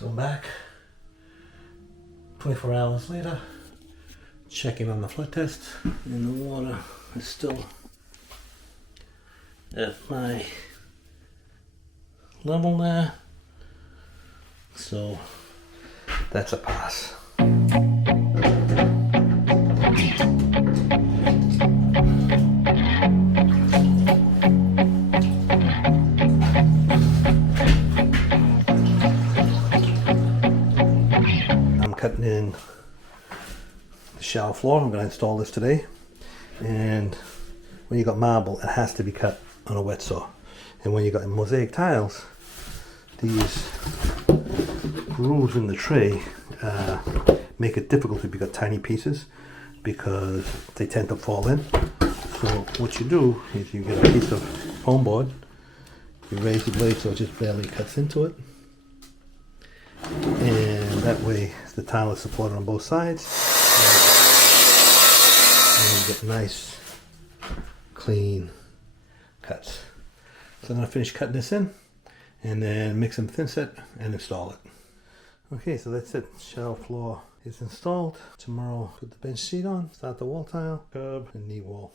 So I'm back 24 hours later, checking on the flood test, and the water is still at my level there, so that's a pass. Cutting in the shower floor. I'm going to install this today, and when you got marble it has to be cut on a wet saw, and when you got mosaic tiles, these grooves in the tray make it difficult if you got tiny pieces because they tend to fall in. So what you do is you get a piece of foam board, you raise the blade so it just barely cuts into it, and that way the tile is supported on both sides, and you get nice clean cuts. So I'm going to finish cutting this in and then mix some thin set and install it. Okay, so that's it. Shower floor is installed. Tomorrow put the bench seat on, start the wall tile, curb and knee wall.